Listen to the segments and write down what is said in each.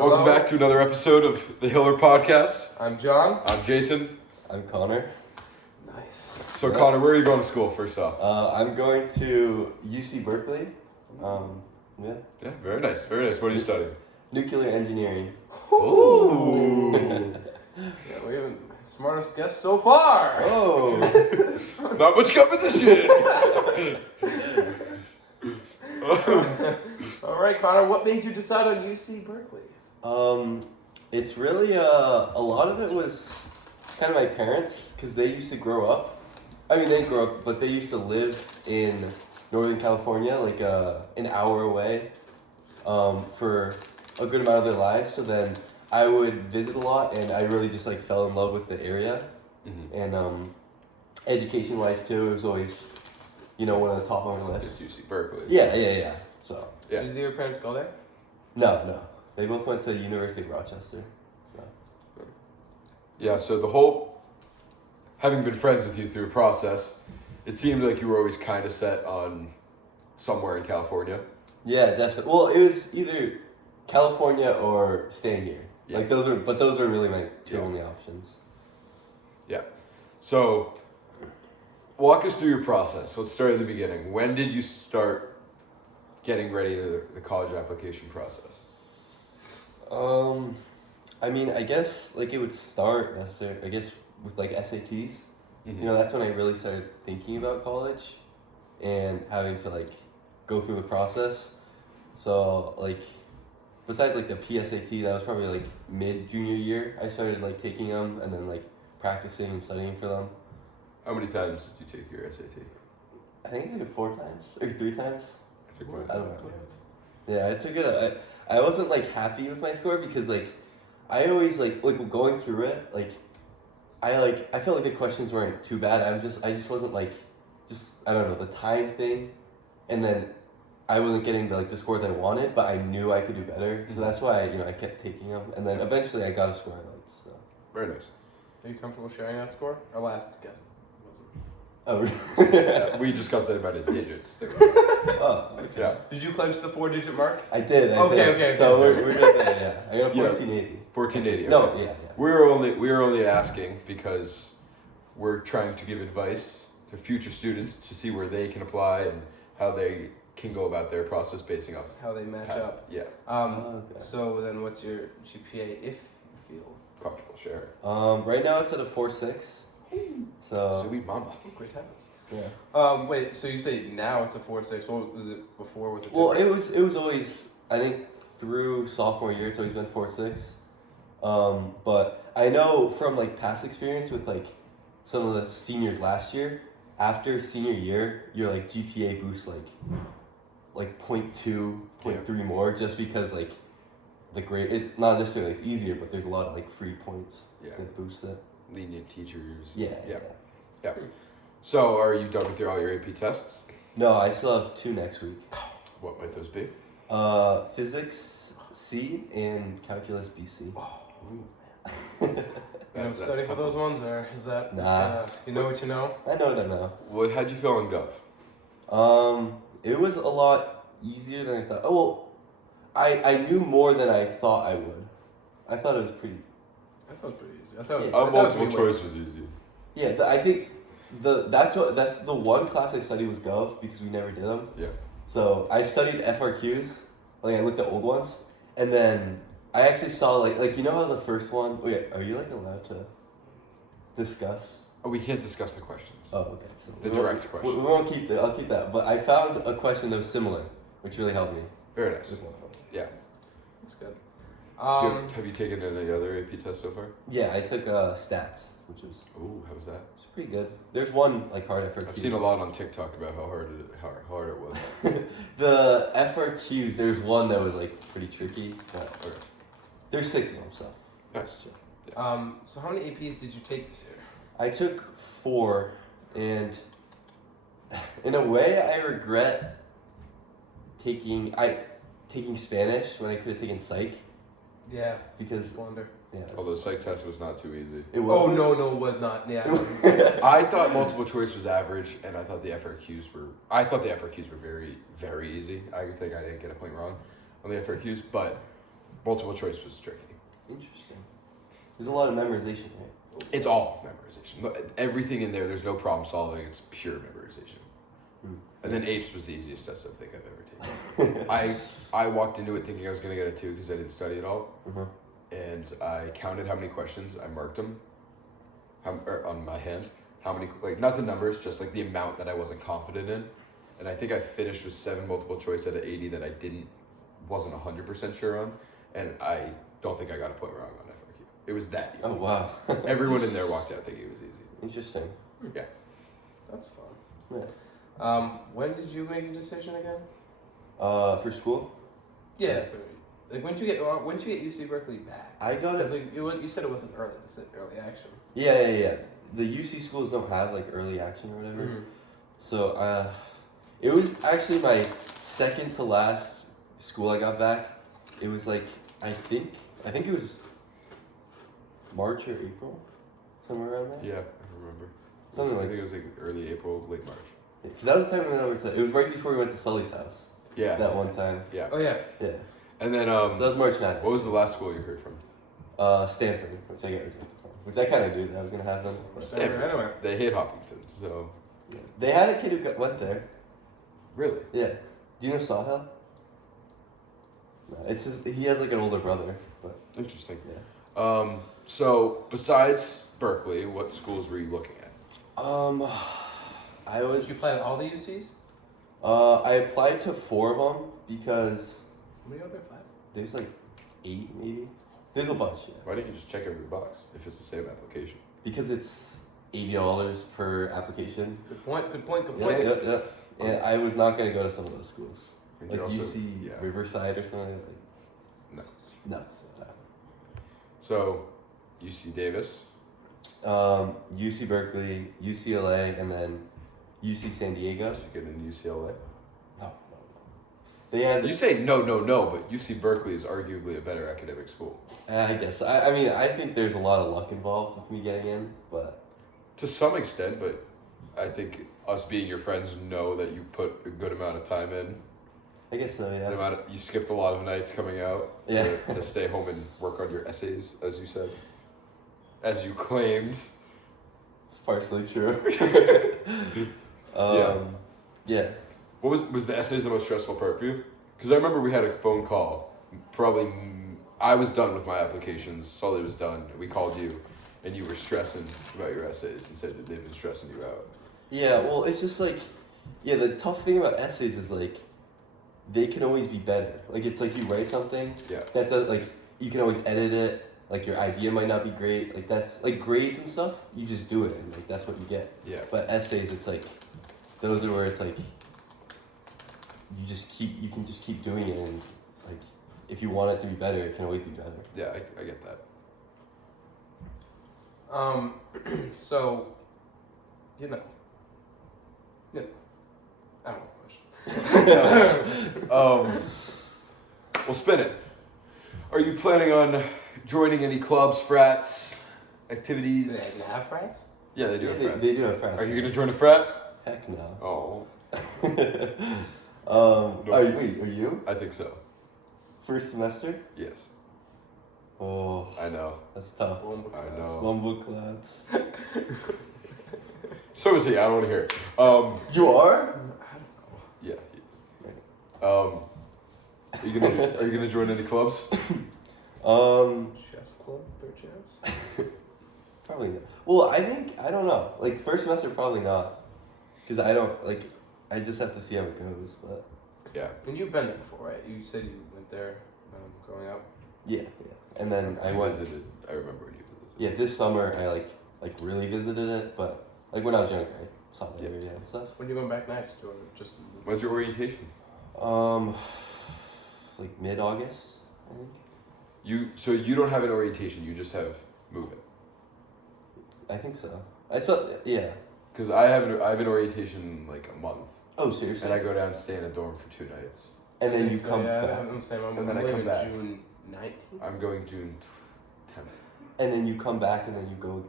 Welcome back to another episode of the Hiller Podcast. I'm John. I'm Jason. I'm Connor. Nice. So Connor, where are you going to school first off? I'm going to UC Berkeley. Yeah. Yeah, very nice, very nice. What are you studying? Nuclear engineering. Ooh. Yeah, we have smartest guest so far. Oh. Not much competition. All right, Connor, what made you decide on UC Berkeley? It's really a lot of it was kind of my parents because they used to grow up. I mean, they didn't grow up, but they used to live in Northern California, like an hour away, for a good amount of their lives. So then I would visit a lot, and I really just like fell in love with the area. Mm-hmm. And education-wise too, it was always, one of the top on the list. It's UC Berkeley. Yeah. So. Yeah. Did your parents go there? No. They both went to University of Rochester. So. Yeah, so the whole, having been friends with you through a process, it seemed like you were always kind of set on somewhere in California. Yeah, definitely. Well, it was either California or staying here. Yeah. Like those were really my two only options. Yeah. So, walk us through your process. Let's start at the beginning. When did you start getting ready to the college application process? I mean, I guess like it would start necessarily, I guess, with like SATs. Mm-hmm. That's when I really started thinking about college and having to like go through the process. So like, besides like the PSAT, that was probably like mid junior year. I started like taking them and then like practicing and studying for them. How many times did you take your SAT? I think it's like 4 times or 3 times. I took mine. I don't know. Yeah, I took it. I wasn't like happy with my score because like I always like going through it I felt like the questions weren't too bad. I just wasn't like I don't know, the time thing, and then I wasn't getting the scores I wanted, but I knew I could do better. So that's why I kept taking them, and then eventually I got a score I liked. So Very nice. Are you comfortable sharing that score? Our last guess wasn't. oh really? Yeah, we just got the amount of digits. Oh okay. Yeah. Did you clench the 4-digit mark? I did. Okay. So we're good there. Yeah, I got a 1480. 1480. No, okay. yeah. We were only asking because we're trying to give advice to future students to see where they can apply and how they can go about their process basing off How they match up. Yeah. Okay. So then what's your GPA if you feel Comfortable sharing. Right now it's at a 4.6. So Sweet mama. great habits? yeah. Wait, so you say now it's a 4.6. What was it before? Was it Well, different? it was always, I think through sophomore year it's always been 4.6. But I know from like past experience with like some of the seniors last year, after senior year, your like GPA boosts like 0.2, 0.3 more just because like the grade, it not necessarily it's easier, but there's a lot of like free points that boost it. Lenient teachers. Yeah. So, are you done with all your AP tests? No, I still have 2 next week. What might those be? Physics C and calculus BC. You don't study for those ones, or is that just Nah. kinda, you know what you know? I know what I know. How'd you feel in Gov? It was a lot easier than I thought. Oh, well, I knew more than I thought I would. I thought it was pretty. I thought it was pretty easy. I thought it was, Multiple pretty choice was easy. Yeah, I think that's the one class I studied was Gov because we never did them. Yeah. So I studied FRQs, like I looked at old ones, and then I actually saw like you know how the first one. Oh yeah, are you like allowed to discuss? Oh, we can't discuss the questions. Oh okay. So The we direct won't- questions. We won't keep that. I'll keep that. But I found a question that was similar, which really helped me. Very nice. with one of them. Yeah. That's good. Have you taken any other AP tests so far? Yeah, I took stats, which was Ooh, how was that? pretty good. There's one like hard FRQ. I've seen a lot on TikTok about how hard it was. The FRQs, there's one that was like pretty tricky, but Okay. there's 6 of them, so. Nice. So how many APs did you take this year? I took 4, and in a way, I regret taking Spanish when I could have taken Psych Yeah. because Wonder. yeah. Although the psych test was not too easy. It Oh was. no, it was not. Yeah. I thought multiple choice was average, and I thought the FRQs were very, very easy. I think I didn't get a point wrong on the FRQs, but multiple choice was tricky. Interesting. There's a lot of memorization, right? It's all memorization. Everything in there, there's no problem solving. It's pure memorization. And then APES was the easiest test I think I've ever taken. I walked into it thinking I was going to get a 2 because I didn't study at all. And I counted how many questions. I marked them on my hand. How many, like not the numbers, just like the amount that I wasn't confident in. And I think I finished with 7 multiple choice out of 80 that I wasn't 100% sure on. And I don't think I got a point wrong on FRQ. It was that easy. Oh, wow. Everyone in there walked out thinking it was easy. Interesting. Yeah. That's fun. Yeah. When did you make a decision again? For school? Yeah. Like when did you get UC Berkeley back? I got Because it. like you said it wasn't early action. Yeah. The UC schools don't have like early action or whatever. So it was actually my second to last school I got back. It was like I think it was March or April, somewhere around there. Yeah, I remember. Something I like think it was like early April, late March. because that was the time we went over to. It was right before we went to Sully's house. Yeah. That one time. Yeah. Oh yeah. Yeah. And then So that was March Madness. what was the last school you heard from? Stanford, which I got rejected from. Which I kind of knew that was gonna happen. But Stanford. Anyway. They hate Hopkinton, so yeah. They had a kid who went there. really. Yeah. Do you know Sawhill? No, he has like an older brother, but Interesting. yeah. So besides Berkeley, what schools were you looking at? I was. Did you apply to all the UCs? I applied to 4 of them because How many are there? 5? there's like 8 maybe. There's a bunch, yeah. Why didn't you just check every box if it's the same application? Because it's $80 per application. Good point. Good point. Good Yeah, point. yeah. And I was not gonna go to some of those schools, And like you're also- UC yeah. Riverside or something. Like No. no. So, UC Davis. UC Berkeley, UCLA, and then UC San Diego. Did you get into UCLA? No. They had. You say no, but UC Berkeley is arguably a better academic school. I guess. I mean, I think there's a lot of luck involved with me getting in, but To some extent, but I think us being your friends know that you put a good amount of time in. I guess so. The Yeah. amount you skipped a lot of nights coming out Yeah. to stay home and work on your essays, as you said, as you claimed. It's partially true. Yeah. Yeah. What was the essays the most stressful part for you? Because I remember we had a phone call. Probably I was done with my applications. Sully was done. We called you, and you were stressing about your essays and said that they've been stressing you out. Yeah. Well, it's just like, yeah. The tough thing about essays is like, they can always be better. Like it's like you write something. Yeah. That does like you can always edit it. Like your idea might not be great. Like that's like grades and stuff. You just do it, and like that's what you get. Yeah. But essays, it's like, those are where it's like, you can just keep doing it, and like, if you want it to be better, it can always be better. Yeah, I get that. So, I don't know. Well, spin it. Are you planning on joining any clubs, frats, Do activities? they even have frats? Yeah, they do have frats. They do have friends. Are you gonna join a frat? Heck no. Oh, Are you? I think so. First semester? Yes, Oh, I know. that's tough. I know. Mumble clouds. So is he. I don't want to hear it. You are? Yeah, he is. Are you gonna join any clubs? Chess club, perchance? Probably not. Well, I don't know. Like, first semester, probably not. Because I just have to see how it goes, but. Yeah. And you've been there before, right? You said you went there growing up. Yeah. And then I You went. visited. I remember when you visited. Yeah, this summer I like really visited it, but like when I was younger, I saw the Yeah. area and stuff. When you going back next? Or just When's your orientation? Like mid-August, I think. So you don't have an orientation. You just have move it. I think so. I saw. Yeah. Because I have an orientation in like a month, Oh, seriously. and I go down and stay in a dorm for 2 nights. And then you So, come yeah, back. I'm saying I'm And then I leaving come back. June 19th. I'm going June 10th, And then you come back, and then you go.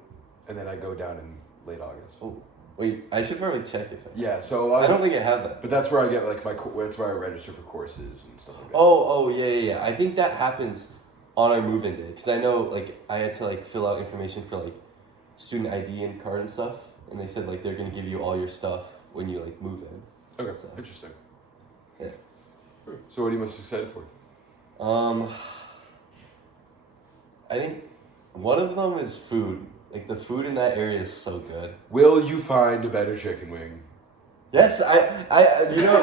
and then I go down in late August. Oh, Wait, I should probably check if Yeah, so I don't think I have that. But that's where I get like that's where I register for courses and stuff like that. Oh, yeah. I think that happens on our move-in day because I know like I had to like fill out information for like student ID and card and stuff, and they said like they're gonna give you all your stuff when you like move in. Okay, So. interesting. Yeah. So what are you most excited for? I think one of them is food. Like the food in that area is so good. Will you find a better chicken wing? Yes, you know,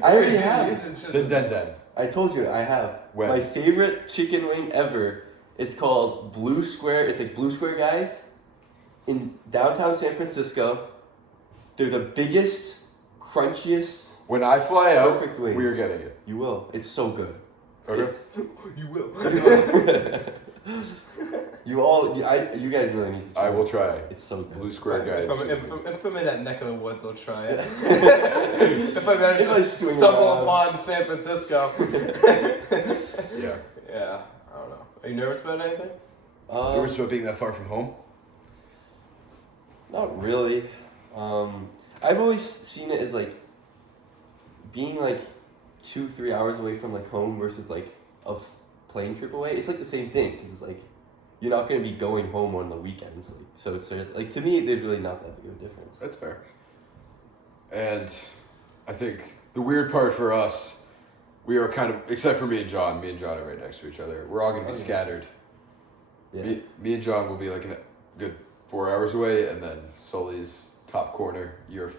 I already have. Then. I told you I have. When? My favorite chicken wing ever. It's called Blue Square. It's like Blue Square Guys in downtown San Francisco. They're the biggest, crunchiest. When I fly out, Perfect wings. we are getting it. You will. It's so good. Okay. You will. You guys really need to try I will it. try. It's so good. Blue Square Guys. If I'm in that neck of the woods, I'll try it. If I manage If I to swing stumble around. upon San Francisco. Yeah. Yeah, I don't know. Are you nervous about anything? Nervous about being that far from home? Not really. I've always seen it as like being like 2-3 hours away from like home versus like a plane trip away. It's like the same thing because it's like you're not going to be going home on the weekends. Like, so it's like to me, there's really not that big of a difference. That's fair. And I think the weird part for us, we are kind of, except for me and John are right next to each other. We're all going to be scattered. Yeah. Me and John will be like a good 4 hours away, and then Sully's top corner. You're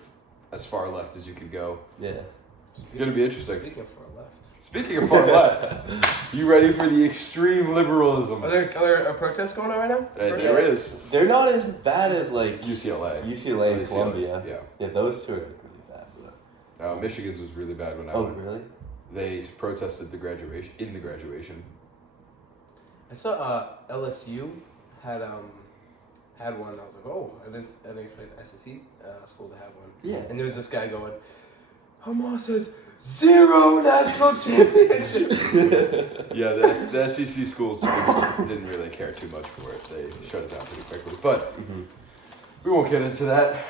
as far left as you could go. Yeah. It's going to be interesting. Speaking of far left. Speaking of far left, you ready for the extreme liberalism? Are there protests going on right now? There is. They're not as bad as like UCLA. UCLA and Columbia. Yeah. Yeah, those two are really bad. Michigan's was really bad when I Oh, went. really? They protested the graduation. I saw LSU had one. I was like, oh, I didn't expect SEC school to have one. Yeah. And there was this guy going, Hamas has 0 national championships. Yeah, the SEC schools didn't really care too much for it. They shut it down pretty quickly. But we won't get into that.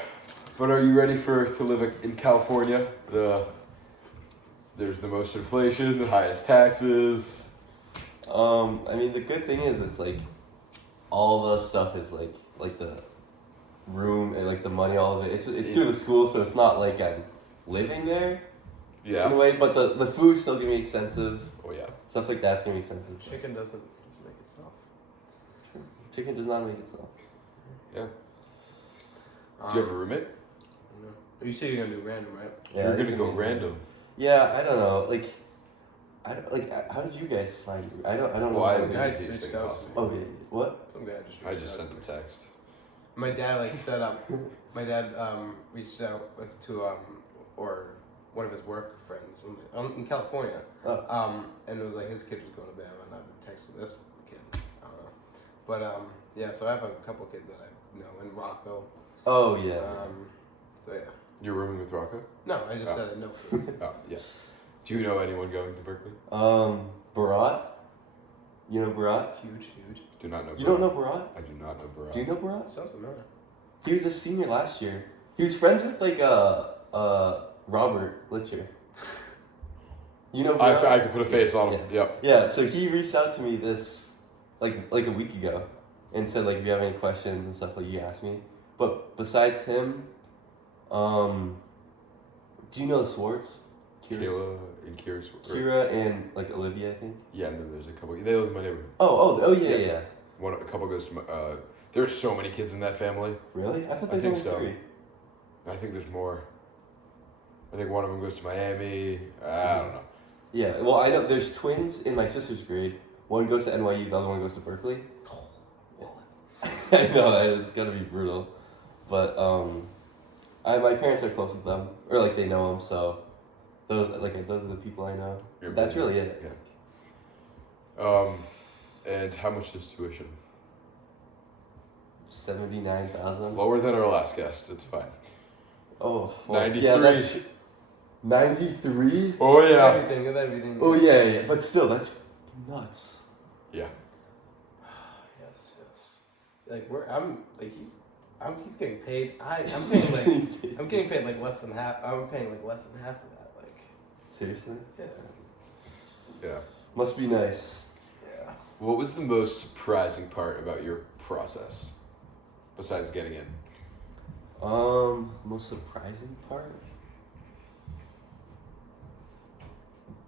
But are you ready to live in California? There's the most inflation, the highest taxes. I mean, the good thing is it's like all the stuff is like the room and like the money, all of it. It's through the school, so it's not like I'm living there in a Yeah. way. But the food's still gonna be expensive. Oh yeah. Stuff like that's gonna be expensive. Chicken doesn't make itself. Chicken does not make itself. Yeah. Do you have a roommate? No. You say you're gonna do random, right? Yeah, You're I gonna think go I'm random. Yeah, I don't know. How did you guys find? I don't know. Well, I Some did guys the easiest reached thing out to possible. me. Okay, what? Some guy just I reached just out sent to the me. text. My dad set up. My dad reached out to or one of his work friends in California. Oh. And it was like his kid was going to Bama, and I've texted this kid. I don't know, but yeah. So I have a couple kids that I know in Rockville. Oh yeah. So yeah. You're rooming with Rocco? No, I just said I know kids. Oh yeah. Do you know anyone going to Berkeley? Barat. You know Barat? Huge. Do not know. You don't know Barat? I do not know Barat. Do you know Barat? Sounds familiar. He was a senior last year. He was friends with like Robert Litcher. You know Barat? I could put a face on him. Yeah. Yep. Yeah, so he reached out to me this like a week ago and said like if you have any questions and stuff like you ask me. But besides him, do you know the Swartz? Kayla and Kira's. Kira and like Olivia, I think. Yeah, and then there's a couple. They live in my neighborhood. Oh yeah. A couple goes to my. There's so many kids in that family. Really? I thought I there think was only so. 3. I think there's more. I think one of them goes to Miami. I don't know. Yeah, well I know there's twins in my sister's grade. One goes to NYU, the other one goes to Berkeley. I know it's gonna be brutal, but my parents are close with them, or like they know them, so those are the people I know. That's really it. Yeah. And how much is tuition? 79,000. Lower than our last guest. It's fine. Oh, 93. Yeah, that's 93. Oh yeah. Everything. Oh yeah, but still, that's nuts. Yeah. Yes. Like He's getting paid. I'm paying like I'm getting paid like less than half. I'm paying like less than half of that. Like Seriously? yeah. Yeah. Must be nice. Yeah. What was the most surprising part about your process, besides getting in? Most surprising part?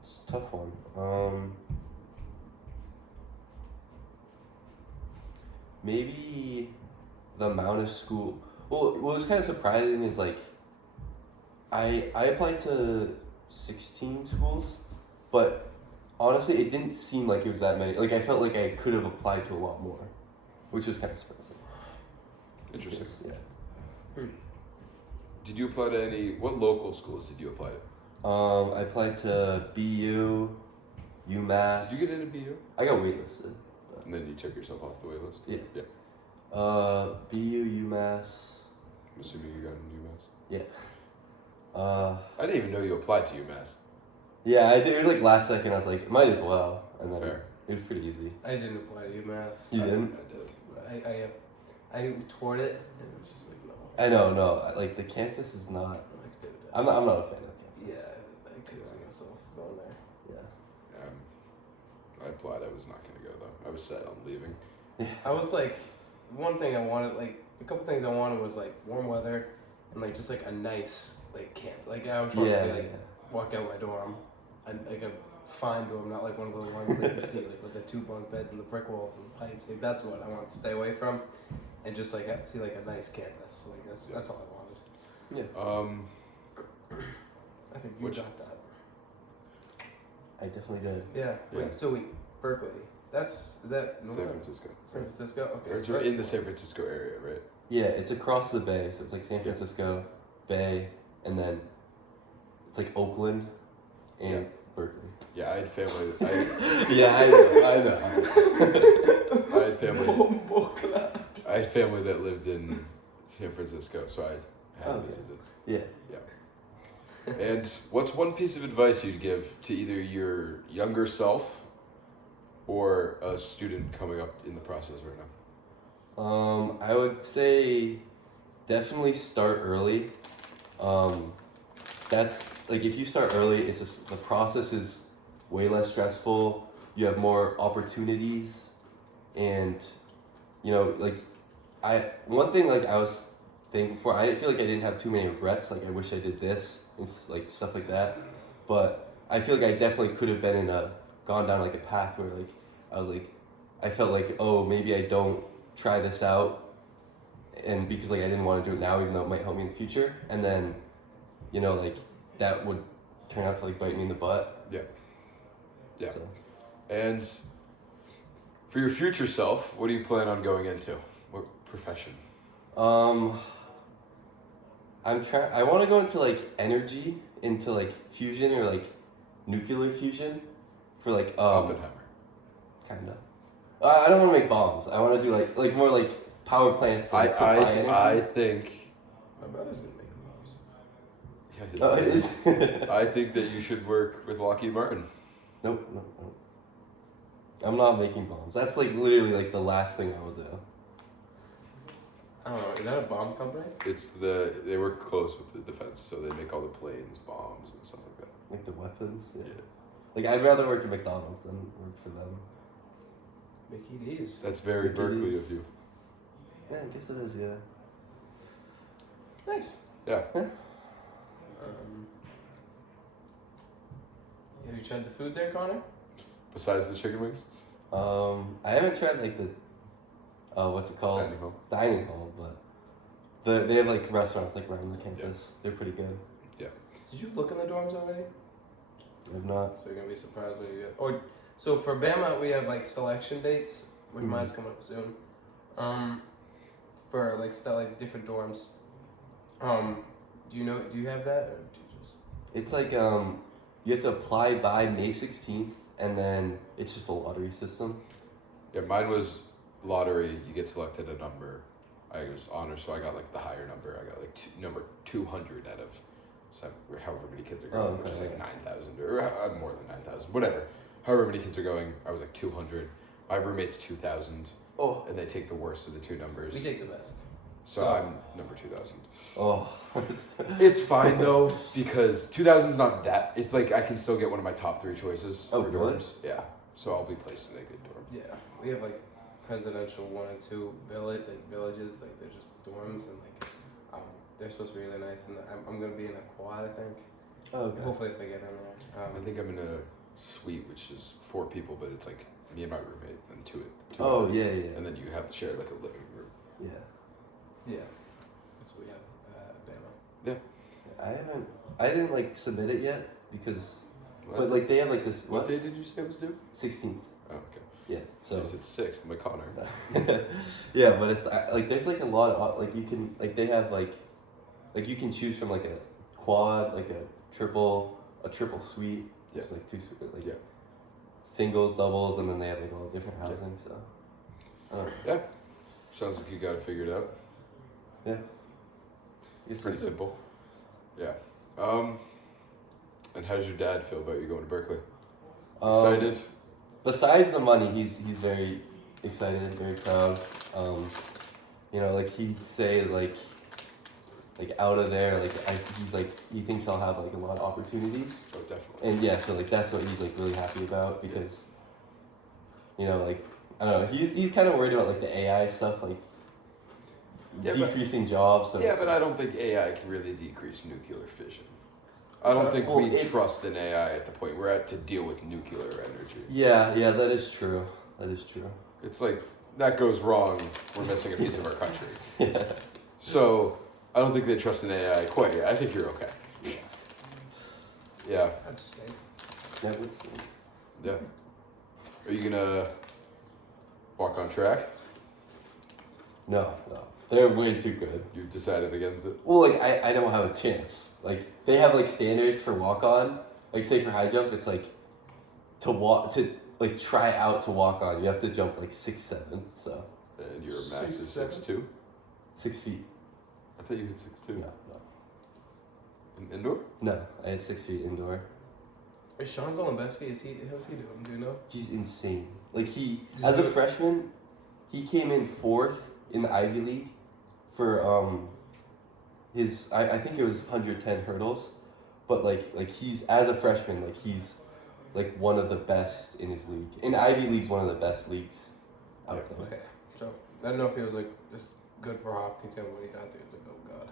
It's a tough one. Maybe the amount of school. Well, what was kind of surprising is like, I applied to 16 schools, but honestly, it didn't seem like it was that many. Like I felt like I could have applied to a lot more, which was kind of surprising. Interesting. Yeah. Did you apply to any? What local schools did you apply to? I applied to BU, UMass. Did you get into BU? I got waitlisted. And then you took yourself off the wait list? Yeah. Yeah. BU, UMass. I'm assuming you got into UMass? Yeah. I didn't even know you applied to UMass. Yeah, I did. It was like last second. I was like, might as well, and then Fair. it was pretty easy. I didn't apply to UMass. You didn't? I toured it and it was just like no. I know, no. Like the campus is not. Like, dude, I'm not a fan of Yeah, campus. I couldn't see myself going there. Yeah. I applied. I was not going to go, though. I was set on leaving. I was like, one thing I wanted, like a couple things I wanted was like warm weather and like just like a nice like camp. Like I was trying to be like walk out my dorm and like a fine dorm, not like one of those ones that you see like with the 2 bunk beds and the brick walls and pipes. Like that's what I want to stay away from, and just like see like a nice campus. Like that's all I wanted. Yeah. I think you got that. I definitely did. Yeah. Yeah. Wait. So Berkeley. Is that San Francisco. San Francisco. Okay. Or it's in the San Francisco area, right? Yeah, it's across the bay, so it's like San Francisco Bay, and then it's like Oakland and Berkeley. Yeah, I had family. Yeah, I know. I had family. I had family that lived in San Francisco, so I had visited. Yeah. Yeah. And what's one piece of advice you'd give to either your younger self or a student coming up in the process right now? I would say definitely start early. That's like if you start early, it's just the process is way less stressful. You have more opportunities, and you know, like one thing like I was thinking before, I didn't feel like I didn't have too many regrets. Like I wish I did this and like stuff like that, but I feel like I definitely could have been gone down like a path where like I was like I felt like, oh, maybe I don't try this out, and because like I didn't want to do it now even though it might help me in the future, and then you know like that would turn out to like bite me in the butt. Yeah. So. And for your future self, what do you plan on going into? What profession? I want to go into like energy, into like fusion or like nuclear fusion for like Oppenheimer. kind of. I don't want to make bombs. I want to do like more like power plants to like, supply energy. I think. My brother's gonna make bombs. Yeah, Oh, it is. I think that you should work with Lockheed Martin. Nope. I'm not making bombs. That's like literally like the last thing I will do. I don't know. Is that a bomb company? They work close with the defense, so they make all the planes, bombs, and stuff like that. Like the weapons. Yeah. Yeah. Like I'd rather work at McDonald's than work for them. Mickey D's. That's very Mickey Berkeley D's. of you. Yeah, I guess it is. Yeah. Nice. Yeah. Have you tried the food there, Connor? Besides the chicken wings? I haven't tried like the what's it called? Dining hall. Dining hall, but they have like restaurants like around the campus. They're pretty good. Did you look in the dorms already? If not, So you're gonna be surprised when you get. Or so for Bama we have like selection dates, which mine's coming up soon. For like stuff like different dorms. Do you have that or do you just? it's like you have to apply by May 16th, and then it's just a lottery system. Yeah, mine was lottery. You get selected a number. I was honor, so I got like the higher number. I got like number 200 out of however many kids are going, which is like 9,000 or more than 9,000, whatever. However many kids are going, I was like 200. My roommate's 2,000. Oh, And they take the worst of the two numbers. we take the best. So I'm number 2000. Oh. It's fine though, because 2000's not that. It's like I can still get one of my top 3 choices for really? dorms. Yeah. So I'll be placed in a good dorm. Yeah, we have like presidential 1 and 2 villages, like they're just dorms, and like they're supposed to be really nice. And I'm gonna be in a quad, I think. Oh, okay. Hopefully, if I get in there. I think I'm in a suite, which is 4 people, but it's like me and my roommate and two Oh, other yeah, roommates. yeah. And then you have to share like a living room. Yeah. Yeah, that's what we have at Bama. I didn't like submit it yet because, What? but like they have like this. What day did you say it was due? 16th. Oh, okay. Yeah. So. You said 6th. I'm like Connor. Yeah, but it's like there's like a lot of like you can like they have like you can choose from like a quad, like a triple suite. Yeah. Just like 2 like Yeah. singles, doubles, and then they have like all different housing. So. Yeah. Sounds like you got it figured out. Yeah. It's pretty simple. Yeah. And how does your dad feel about you going to Berkeley? Excited? Besides the money, he's very excited, very proud. You know, like he'd say like out of there, he's like he thinks I'll have like a lot of opportunities. Oh, definitely. And yeah, so like that's what he's like really happy about because, you know, like I don't know, he's kind of worried about like the AI stuff, like decreasing jobs. So yeah, but I don't think AI can really decrease nuclear fission. I don't think we trust an AI at the point we're at to deal with nuclear energy. Yeah, that is true. That is true. It's like, that goes wrong, we're missing a piece of our country. Yeah. So, I don't think they trust an AI quite yet. I think you're okay. Yeah. I'd stay. Yeah, we'll see. Yeah. Are you gonna walk on track? No. They're way too good. You've decided against it? Well, like, I don't have a chance. Like, they have, like, standards for walk-on. Like, say for high jump, it's, like, try out to walk on, you have to jump, like, 6'7", so. And your max is 6'2"? 6 feet. I thought you had 6'2". No. In indoor? No, I had 6 feet indoor. Is Sean Golembeski, how's he doing? Do you know? He's insane. Like, as a freshman, he came in 4th in the Ivy League for, I think it was 110 hurdles, but like he's, as a freshman, like he's like one of the best in his league. In Ivy League's one of the best leagues out there. Okay, so I don't know if he was like just good for Hopkins, and when he got there, it's like, oh god.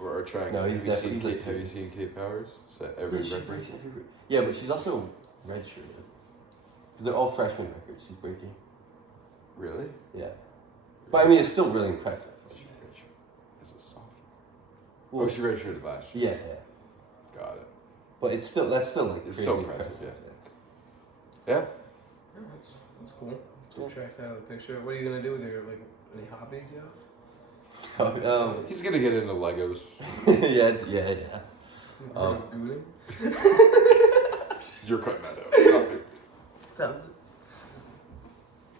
Or trying. No, he's definitely. Have you seen Kate Powers? Is that every record? Yeah, but she's also redshirted. Because they're all freshman records she's breaking. Really? Yeah. But I mean, it's still really impressive. She redshirted as a sophomore. Well, She redshirted last year. Yeah. Got it. But that's still like It's crazy so impressive. Yeah. Yeah, that's cool. Two tracks out of the picture. What are you gonna do with your like any hobbies you have? He's gonna get into Legos. yeah. Gooning? You're cutting that out. Not me. Sounds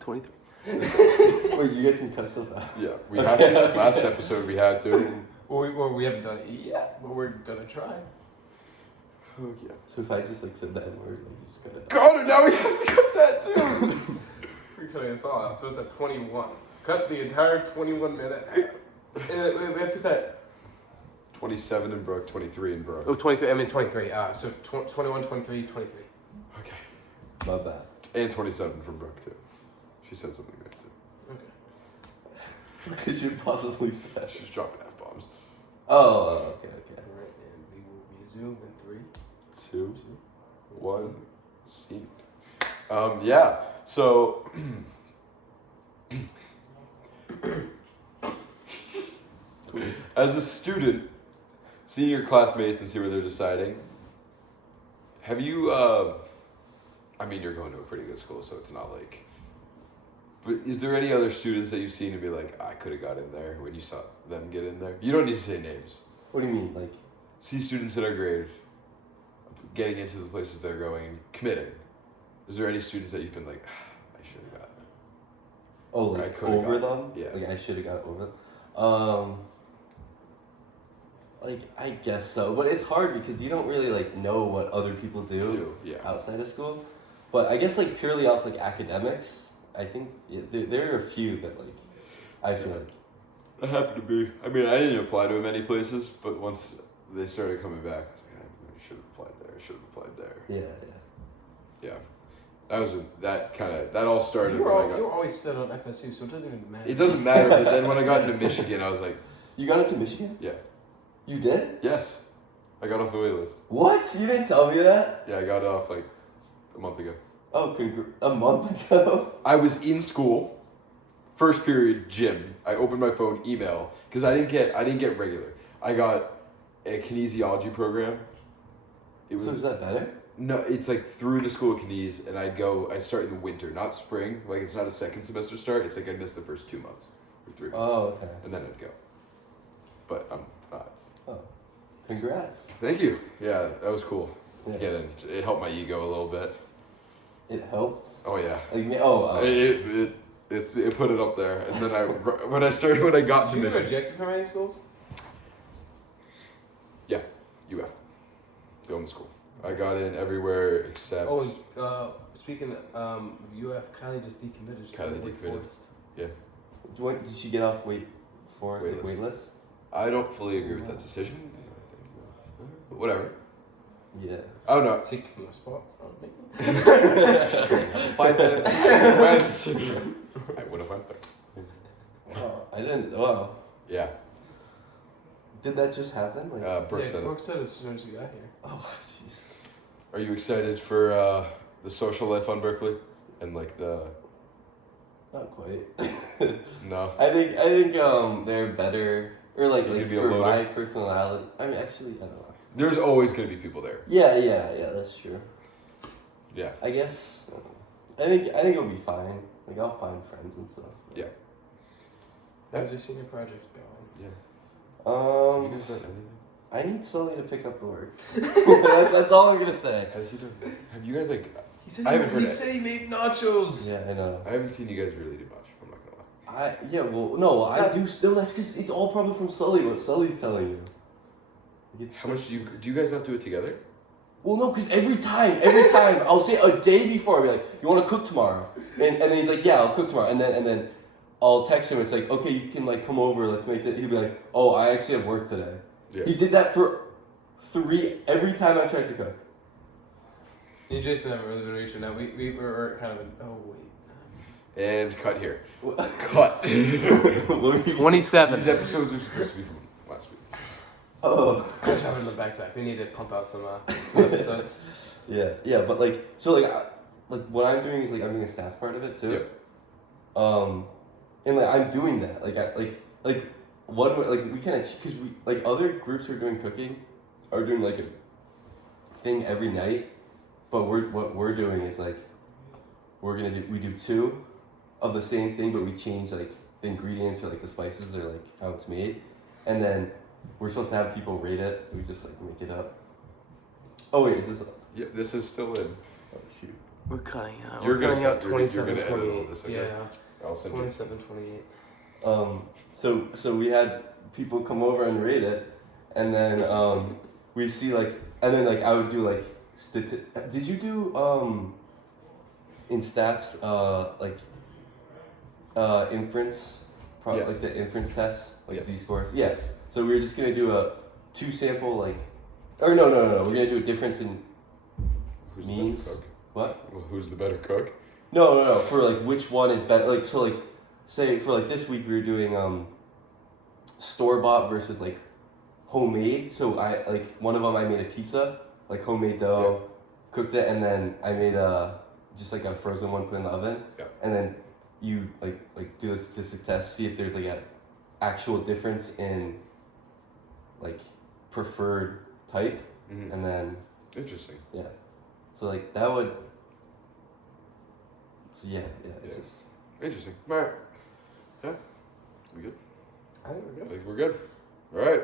23. Wait, you get some cut stuff out? Yeah, we have to. Last episode we had to. Well, we haven't done it yet, but we're gonna try. Oh yeah. So if I just like said that word, like you just gotta. God, now we have to cut that too. We're cutting this all out, so it's at 21. Cut the entire 21 minute out. And we have to cut. 27 in Brooke, 23 in Brooke. Oh, 23. I mean 23. So 21, 23, 23. Okay. My bad. And 27 from Brooke too. She said something there too. Okay. What could you possibly say? She's dropping F-bombs. Oh, okay. Alright, and we will resume in 3, 2, 1, scene. Yeah. So. As a student, seeing your classmates and see where they're deciding, have you, I mean, you're going to a pretty good school, so it's not like, but is there any other students that you've seen and be like, I could have got in there when you saw them get in there? You don't need to say names. What do you mean, like? See students that are great, getting into the places they're going, committing. Is there any students that you've been like, I should have gotten? Oh, like over them? Yeah. Like I should have got over them. Like I guess so, but it's hard because you don't really like know what other people do outside of school. But I guess like purely off like academics, I think there are a few that like I feel like That happened to be. I mean, I didn't apply to many places, but once they started coming back, I was like, I should have applied there. I should have applied there. Yeah. Yeah. That all started You when I got. were always set on FSU, so it doesn't even matter. It doesn't matter, but then when I got into Michigan, I was like, You got into Michigan? yeah. You did? Yes. I got off the wait list. What? You didn't tell me that? Yeah, I got it off like a month ago. Oh, a month ago? I was in school, first period gym. I opened my phone, email, because I didn't get regular. I got a kinesiology program. So is that better? No, it's like through the school of kines, and I'd start in the winter, not spring. Like it's not a second semester start. It's like I missed the first 2 months or 3 months. Oh, okay. And then I'd go. But I'm not. Oh, congrats. Thank you. Yeah, that was cool. Yeah. To get in. It helped my ego a little bit. It helped? Oh yeah. It put it up there, and then when I got to Did you get Michigan. rejected from any schools? Yeah, UF. Going to school. I got in everywhere except. Oh, speaking of UF, Kylie just decommitted. She's Kylie on Wake decommitted. Forest. Did she get off wait Waitlist. waitlist? I don't fully agree with that decision. But whatever. Yeah. Oh no. Taking the spot from me. 5 minutes. I would have went there. Oh, I didn't. Wow. Yeah. Did that just happen? Like, Brooke said it. Brooke said as soon as you got here. oh, jeez. Are you excited for the social life on Berkeley? And like the. Not quite. No. I think they're better, or like You could be for a my loader? personality. I mean, actually, I don't know. There's always going to be people there. Yeah, that's true. Yeah. I guess. I think it'll be fine. Like I'll find friends and stuff. Yeah. How's your senior project going? Yeah. Um, You guys done anything? I need Sully to pick up the work. that's all I'm gonna say. How's he doing? Have you guys like? He said I haven't heard he it. said he made nachos. Yeah, I know. I haven't seen you guys really do much. I'm not gonna lie. I do still. That's because it's all probably from Sully. What Sully's telling you. It's How much do you guys not do it together? Well, no, because every time, I'll say a day before, I'll be like, "You want to cook tomorrow?" And then he's like, "Yeah, I'll cook tomorrow." And then I'll text him. It's like, "Okay, you can like come over. Let's make it." He'll be like, "Oh, I actually have work today." Yeah. He did that for every time I tried to cook. Me and Jason haven't really been reaching out. We were kind of in, oh wait. And cut here. Cut. These 27. episodes are supposed to be from last week. Oh. I just having them back to back. We need to pump out some episodes. Yeah, but like, so like, what I'm doing is like I'm doing a stats part of it too. Yep. And like I'm doing that. Like we kind of because we like other groups who are doing cooking are doing like a thing every night, but what we're doing is like we do 2 of the same thing, but we change like the ingredients or like the spices or like how it's made, and then we're supposed to have people rate it. We just like make it up. Oh wait, is this? Yeah, this is still in. Oh shoot. We're cutting out. You're We're gonna cutting out cut- you're 27, gonna edit all 28. this, okay? Yeah, I'll send you. 27, 28. So we had people come over and rate it, and then we see like, and then like I would do like Did you do in stats inference? Yes. Like the inference test, like Yes. Z-scores. Yes. So we were just gonna do a 2 sample like, or no. We're gonna do a difference in Who's means. the better cook? What? Well, who's the better cook? No. For like which one is better? Like so like, say for like this week we were doing store bought versus like homemade. So I like one of them I made a pizza, like homemade dough, cooked it, and then I made just like a frozen one, put in the oven, and then you like do a statistic test, see if there's like a actual difference in like preferred type, and then Interesting. so like that would. So it's just. Interesting. All right. Yeah. We good? I think we're I good. think we're good. All right.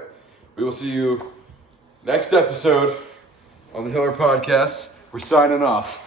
We will see you next episode on the Hiller Podcast. We're signing off.